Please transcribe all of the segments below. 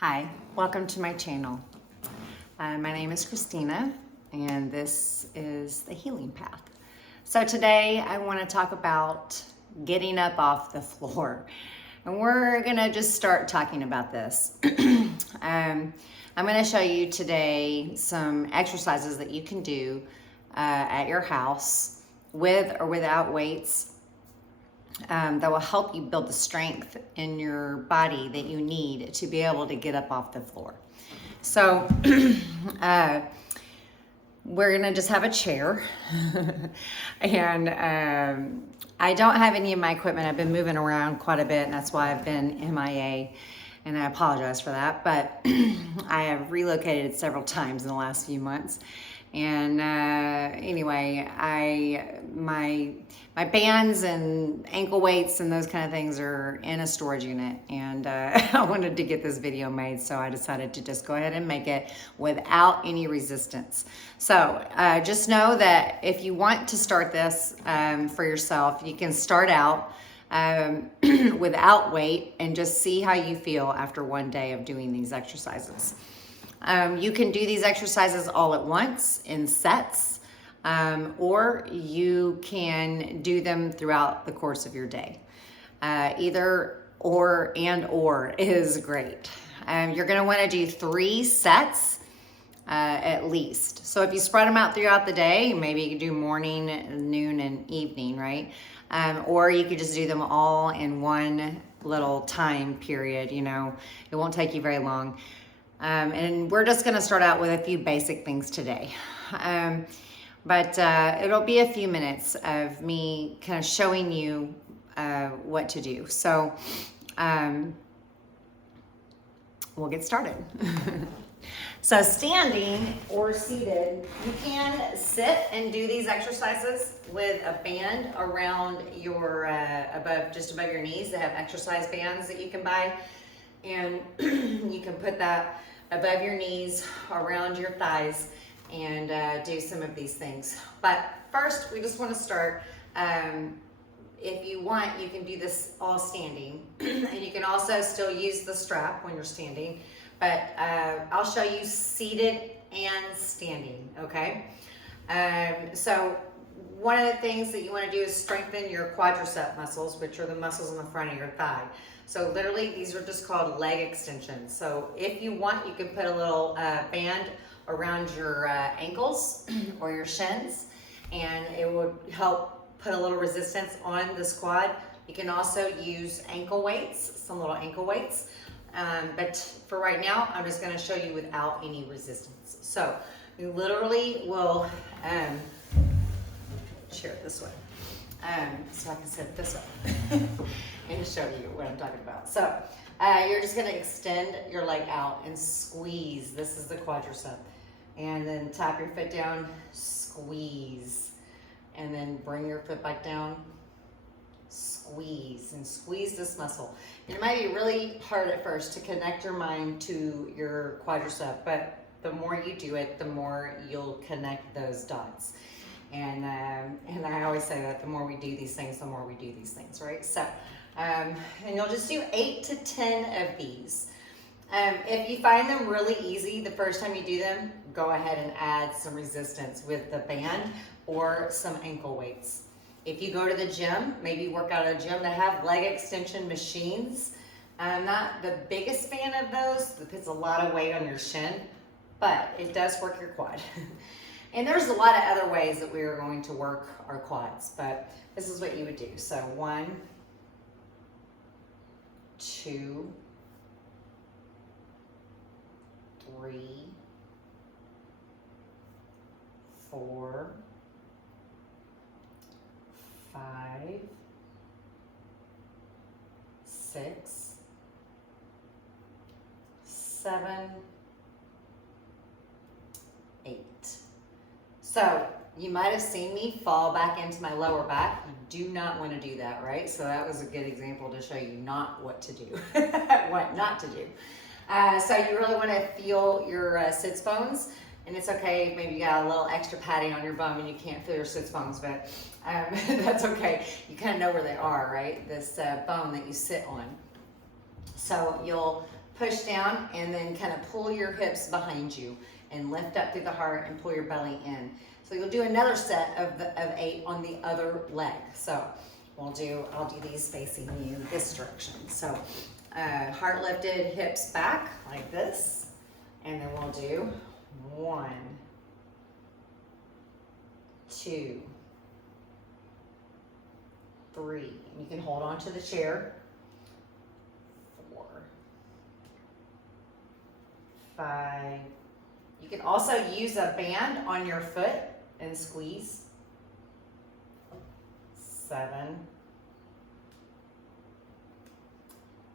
Hi, welcome to my channel. My name is Christina and this is the Healing Path. So today I want to talk about getting up off the floor. And we're going to just start talking about this. I'm going to show you today some exercises that you can do at your house with or without weights that will help you build the strength in your body that you need to be able to get up off the floor. So we're gonna just have a chair and I don't have any of my equipment. I've been moving around quite a bit and that's why I've been MIA, and I apologize for that, but I have relocated several times in the last few months. And anyway, my bands and ankle weights and those kind of things are in a storage unit, and I wanted to get this video made, so I decided to just go ahead and make it without any resistance. So just know that if you want to start this for yourself, you can start out without weight and just see how you feel after one day of doing these exercises. You can do these exercises all at once in sets, or you can do them throughout the course of your day. Either or is great. You're going to want to do 3 sets at least. So if you spread them out throughout the day, maybe you can do morning, noon, and evening, right? Or you could just do them all in one little time period. You know, it won't take you very long. And we're just going to start out with a few basic things today. But it'll be a few minutes of me kind of showing you what to do. So we'll get started. So standing or seated, you can sit and do these exercises with a band around your, just above your knees. They have exercise bands that you can buy. And you can put that above your knees, around your thighs, and do some of these things. But first, we just want to start. If you want, you can do this all standing. And you can also still use the strap when you're standing. But I'll show you seated and standing, okay? So one of the things that you want to do is strengthen your quadricep muscles, which are the muscles in the front of your thigh. So literally, these are just called leg extensions. So if you want, you can put a little band around your ankles or your shins, and it would help put a little resistance on this quad. You can also use ankle weights, some little ankle weights. But for right now, I'm just gonna show you without any resistance. So you literally will share it this way. So I can sit this way and show you what I'm talking about. So you're just gonna extend your leg out and squeeze. This is the quadricep. And then tap your foot down, squeeze. And then bring your foot back down, squeeze, and squeeze this muscle. It might be really hard at first to connect your mind to your quadricep, but the more you do it, the more you'll connect those dots. And I always say that the more we do these things, the more we do these things, right? So, and you'll just do 8 to 10 of these. If you find them really easy the first time you do them, go ahead and add some resistance with the band or some ankle weights. If you go to the gym, maybe work out at a gym that have leg extension machines. I'm not the biggest fan of those. It puts a lot of weight on your shin, but it does work your quad. And there's a lot of other ways that we are going to work our quads, but this is what you would do. So 1, 2, 3, 4, 5, 6, 7, 8. So you might have seen me fall back into my lower back. You do not want to do that, right? So that was a good example to show you not what to do, what not to do. So you really want to feel your sits bones, and it's okay if maybe you got a little extra padding on your bum and you can't feel your sits bones, but that's okay. You kind of know where they are, right? This bone that you sit on. So you'll push down, and then kind of pull your hips behind you and lift up through the heart and pull your belly in. So you'll do another set of 8 on the other leg. So I'll do these facing you this direction. So heart lifted, hips back like this. And then we'll do 1, 2, 3. And you can hold on to the chair. 4, 5. You can also use a band on your foot and squeeze. 7,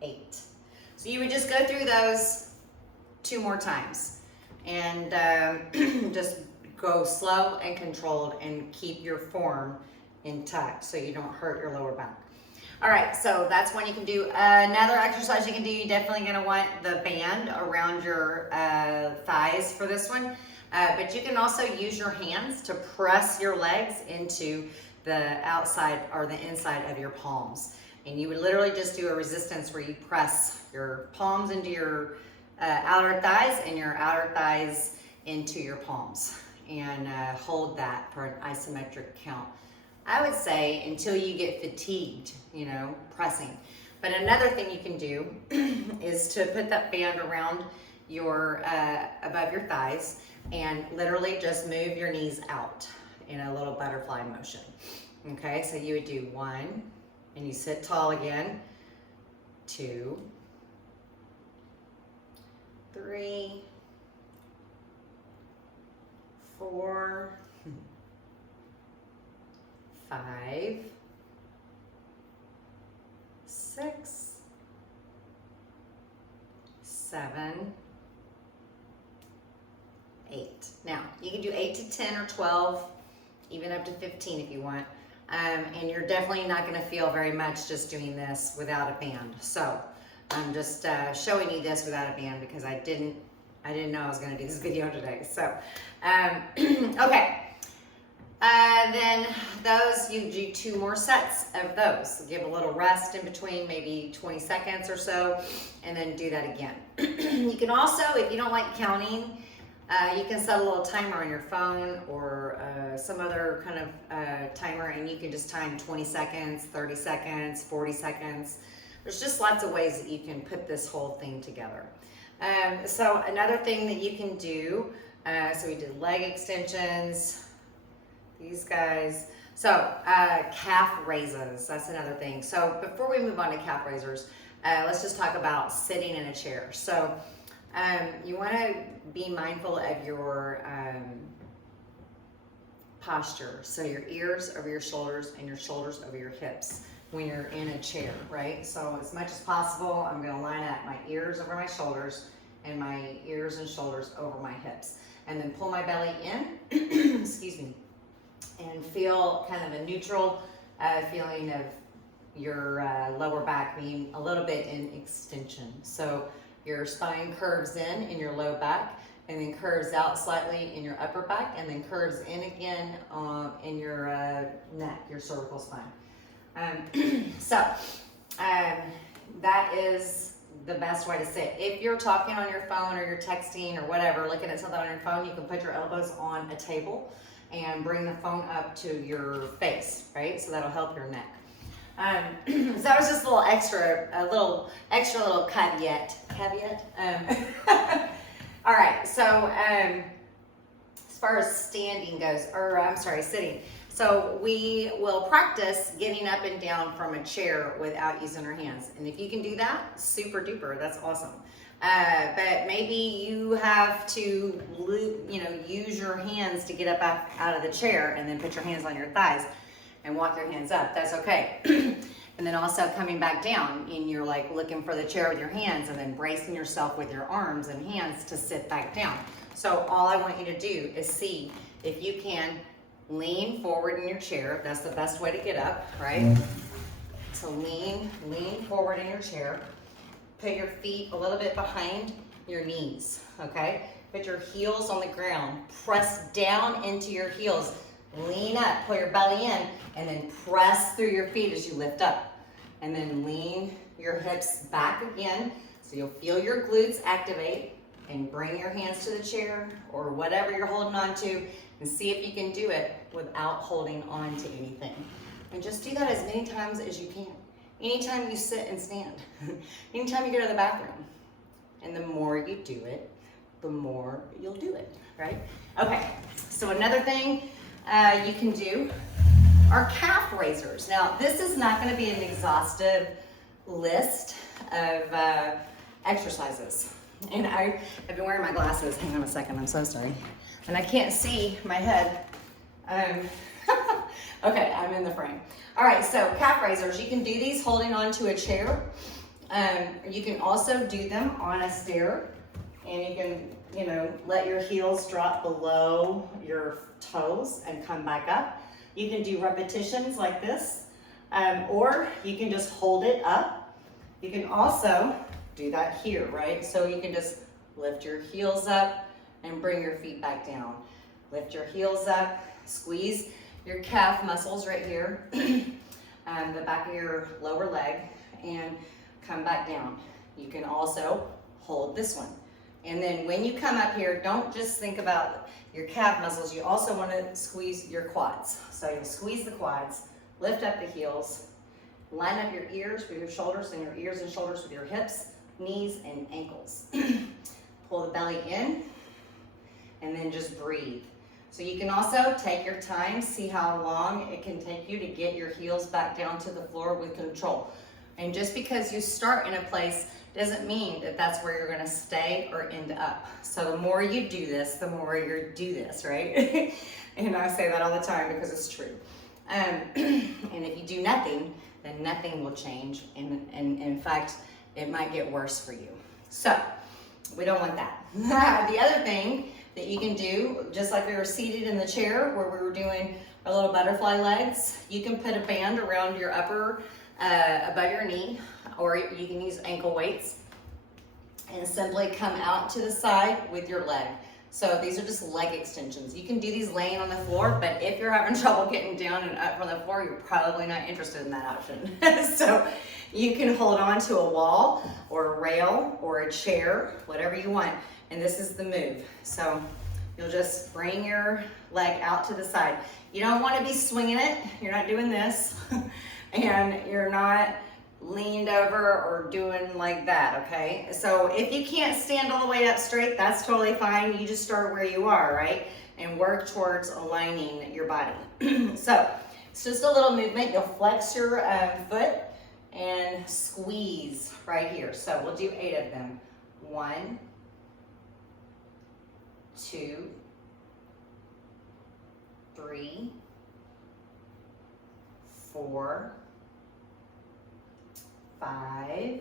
8. So you would just go through those 2 more times and just go slow and controlled and keep your form intact so you don't hurt your lower back. All right, so that's one you can do. Another exercise you can do, you're definitely gonna want the band around your thighs for this one. But you can also use your hands to press your legs into the outside or the inside of your palms. And you would literally just do a resistance where you press your palms into your outer thighs and your outer thighs into your palms. And hold that for an isometric count. I would say until you get fatigued, you know, pressing. But another thing you can do is to put that band around your, above your thighs and literally just move your knees out in a little butterfly motion. Okay, so you would do 1, and you sit tall again, 2, 3, 4, 5, 6, 7, 8. Now, you can do 8 to 10 or 12, even up to 15 if you want. And you're definitely not going to feel very much just doing this without a band. So I'm just showing you this without a band because I didn't know I was going to do this video today. So, okay. Then those, you do 2 more sets of those. Give a little rest in between, maybe 20 seconds or so, and then do that again. You can also, if you don't like counting, you can set a little timer on your phone or some other kind of timer, and you can just time 20 seconds, 30 seconds, 40 seconds. There's just lots of ways that you can put this whole thing together. So another thing that you can do, so we did leg extensions, these guys. So calf raises, that's another thing. So before we move on to calf raisers, let's just talk about sitting in a chair. So you want to be mindful of your posture. So your ears over your shoulders and your shoulders over your hips when you're in a chair, right? So as much as possible, I'm going to line up my ears over my shoulders and my ears and shoulders over my hips. And then pull my belly in, excuse me, and feel kind of a neutral feeling of your lower back being a little bit in extension. So your spine curves in your low back, and then curves out slightly in your upper back, and then curves in again in your neck, your cervical spine. So that is the best way to sit. If you're talking on your phone or you're texting or whatever, looking at something on your phone, you can put your elbows on a table and bring the phone up to your face, right? So that'll help your neck. So that was just a little extra little caveat. All right, so as far as standing goes, or I'm sorry, sitting. So we will practice getting up and down from a chair without using our hands. And if you can do that, super duper, that's awesome. But maybe you have to, use your hands to get up out of the chair and then put your hands on your thighs and walk your hands up. That's okay. And then also coming back down, and you're like looking for the chair with your hands and then bracing yourself with your arms and hands to sit back down. So all I want you to do is see if you can lean forward in your chair. That's the best way to get up, right? So lean forward in your chair. Put your feet a little bit behind your knees, okay? Put your heels on the ground. Press down into your heels. Lean up, pull your belly in, and then press through your feet as you lift up. And then lean your hips back again. So you'll feel your glutes activate and bring your hands to the chair or whatever you're holding on to and see if you can do it without holding on to anything. And just do that as many times as you can. Anytime you sit and stand, anytime you go to the bathroom. And the more you do it, the more you'll do it, right? Okay, so another thing you can do are calf raisers. Now, this is not gonna be an exhaustive list of exercises. And I've been wearing my glasses. Hang on a second, I'm so sorry. And I can't see my head. Okay, I'm in the frame. All right, so calf raisers, you can do these holding onto a chair. You can also do them on a stair, and you can, let your heels drop below your toes and come back up. You can do repetitions like this, or you can just hold it up. You can also do that here, right? So you can just lift your heels up and bring your feet back down. Lift your heels up, squeeze your calf muscles right here, the back of your lower leg, and come back down. You can also hold this one. And then when you come up here, don't just think about your calf muscles, you also want to squeeze your quads. So you'll squeeze the quads, lift up the heels, line up your ears with your shoulders and your ears and shoulders with your hips, knees, and ankles. Pull the belly in, and then just breathe. So you can also take your time, see how long it can take you to get your heels back down to the floor with control. And just because you start in a place doesn't mean that that's where you're gonna stay or end up. So the more you do this, the more you do this, right? And I say that all the time because it's true. And if you do nothing, then nothing will change. And in fact, it might get worse for you. So we don't want that. The other thing that you can do, just like we were seated in the chair where we were doing our little butterfly legs, you can put a band around your upper, above your knee, or you can use ankle weights and simply come out to the side with your leg. So these are just leg extensions. You can do these laying on the floor, but if you're having trouble getting down and up from the floor, you're probably not interested in that option. So you can hold on to a wall or a rail or a chair, whatever you want. And this is the move. So you'll just bring your leg out to the side. You don't want to be swinging it. You're not doing this. And you're not leaned over or doing like that, okay? So if you can't stand all the way up straight, that's totally fine. You just start where you are, right? And work towards aligning your body. So it's just a little movement. You'll flex your foot and squeeze right here. So we'll do 8 of them. 1, 2, 3, 4, 5,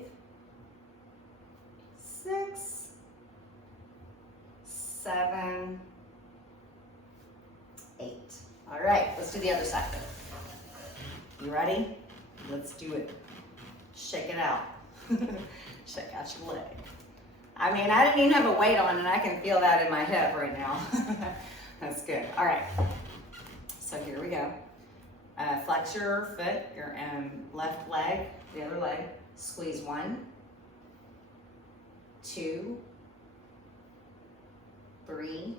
6, 7, 8. All right, let's do the other side. You ready? Let's do it. Shake it out. Shake out your leg. I mean, I didn't even have a weight on and I can feel that in my hip right now. That's good. All right, so here we go. Flex your foot, your left leg, the other leg. Squeeze 1, 2, 3,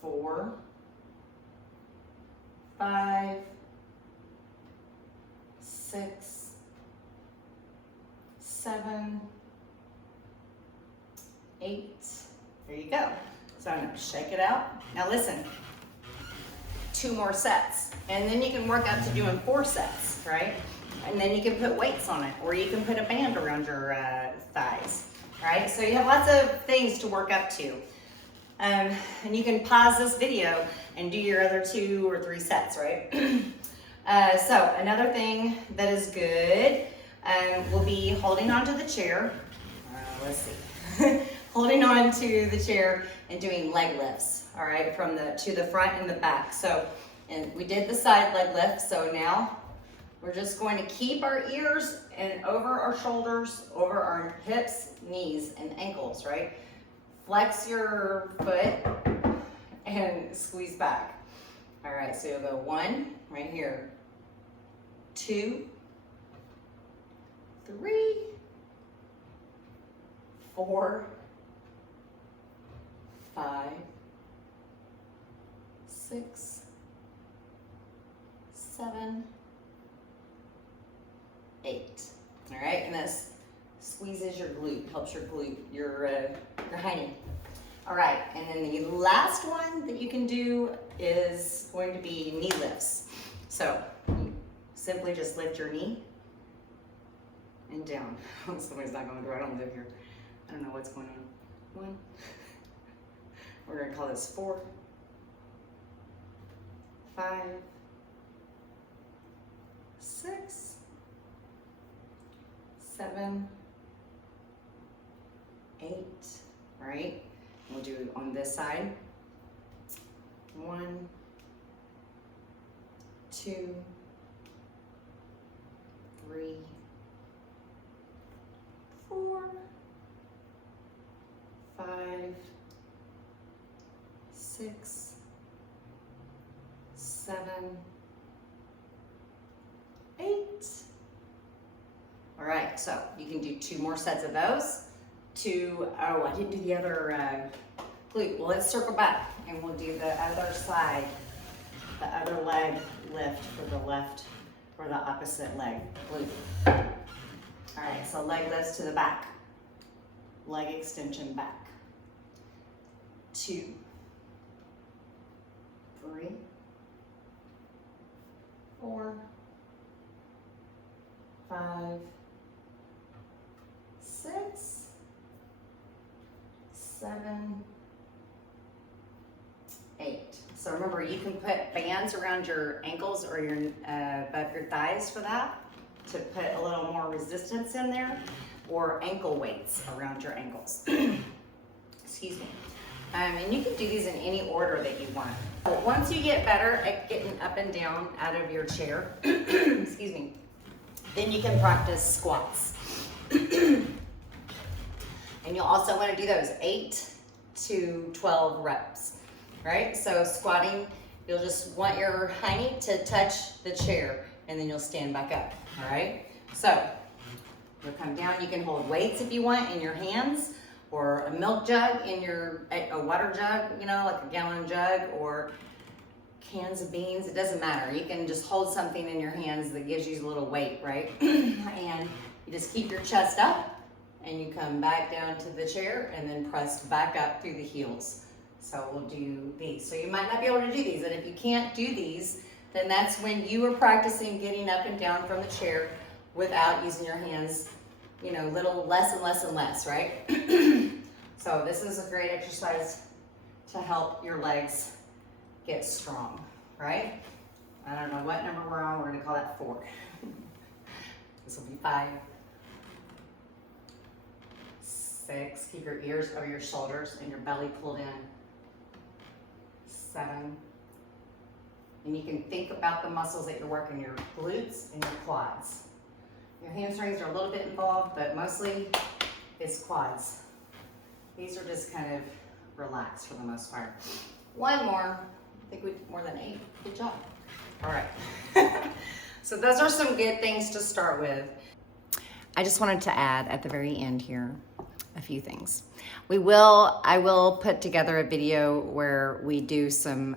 4, 5, 6, 7, 8. There you go. So I'm gonna shake it out. Now listen, 2 more sets. And then you can work up to doing 4 sets, right? And then you can put weights on it, or you can put a band around your thighs, right? So you have lots of things to work up to. And you can pause this video and do your other 2 or 3 sets, right? So another thing that is good will be holding onto the chair. Let's see. Holding on to the chair and doing leg lifts, all right, from to the front and the back. So, and we did the side leg lift, so now we're just going to keep our ears and over our shoulders, over our hips, knees, and ankles, right? Flex your foot and squeeze back. All right, so you'll go 1 right here, 2, 3, 4, 5, 6, 7, 8. All right, and this squeezes your glute, helps your glute, your hiney. All right, and then the last one that you can do is going to be knee lifts. So you simply just lift your knee and down. Somebody's not going through, I don't live here. I don't know what's going on. 1. We're gonna call this 4, 5, 6, 7, 8, right? We'll do it on this side. 1, 2, 3, 4, 5, 6, 7, 8. All right, so you can do 2 more sets of those. Oh, I didn't do the other glute. Well, let's circle back and we'll do the other side, the other leg lift for the left, or the opposite leg, glute. All right, so leg lifts to the back, leg extension back. 2, 3, 4, 5, 6, 7, 8. So remember, you can put bands around your ankles or your above your thighs for that, to put a little more resistance in there, or ankle weights around your ankles. Excuse me. And you can do these in any order that you want. But once you get better at getting up and down out of your chair, excuse me, then you can practice squats. And you'll also want to do those 8 to 12 reps, right? So squatting, you'll just want your hiney to touch the chair, and then you'll stand back up, all right? So you'll come down. You can hold weights if you want in your hands, or a milk jug in a water jug, you know, like a gallon jug, or cans of beans. It doesn't matter. You can just hold something in your hands that gives you a little weight, right? And you just keep your chest up, and you come back down to the chair, and then press back up through the heels. So we'll do these. So you might not be able to do these, and if you can't do these, then that's when you are practicing getting up and down from the chair without using your hands, you know, little less and less and less, right? So this is a great exercise to help your legs get strong, right? I don't know what number we're on. We're gonna call that 4. This will be 5, 6. Keep your ears over your shoulders and your belly pulled in. 7. And you can think about the muscles that you're working, your glutes and your quads. Your hamstrings are a little bit involved, but mostly it's quads. These are just kind of relaxed for the most part. 1 more. I think we did more than 8. Good job. All right. So those are some good things to start with. I just wanted to add at the very end here a few things. I will put together a video where we do some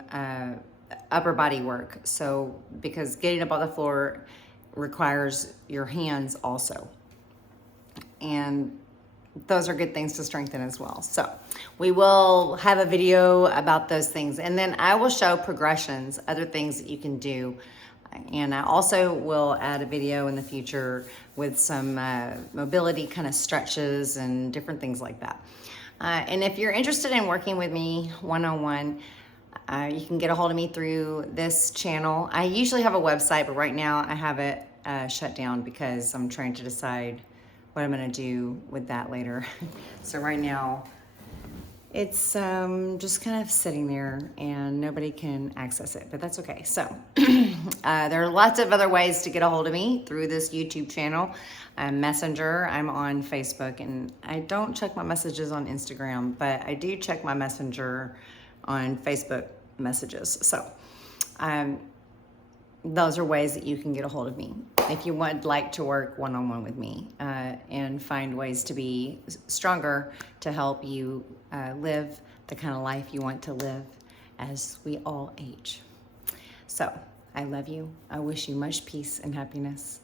upper body work. So because getting up on the floor requires your hands also. And those are good things to strengthen as well. So we will have a video about those things. And then I will show progressions, other things that you can do. And I also will add a video in the future with some mobility kind of stretches and different things like that. And if you're interested in working with me one-on-one, you can get a hold of me through this channel. I usually have a website, but right now I have it shut down because I'm trying to decide what I'm gonna do with that later. So right now, it's just kind of sitting there and nobody can access it, but that's okay. So there are lots of other ways to get a hold of me through this YouTube channel. Messenger, I'm on Facebook, and I don't check my messages on Instagram, but I do check my Messenger on Facebook messages. So those are ways that you can get a hold of me if you would like to work one-on-one with me and find ways to be stronger to help you live the kind of life you want to live as we all age. So I love you. I wish you much peace and happiness.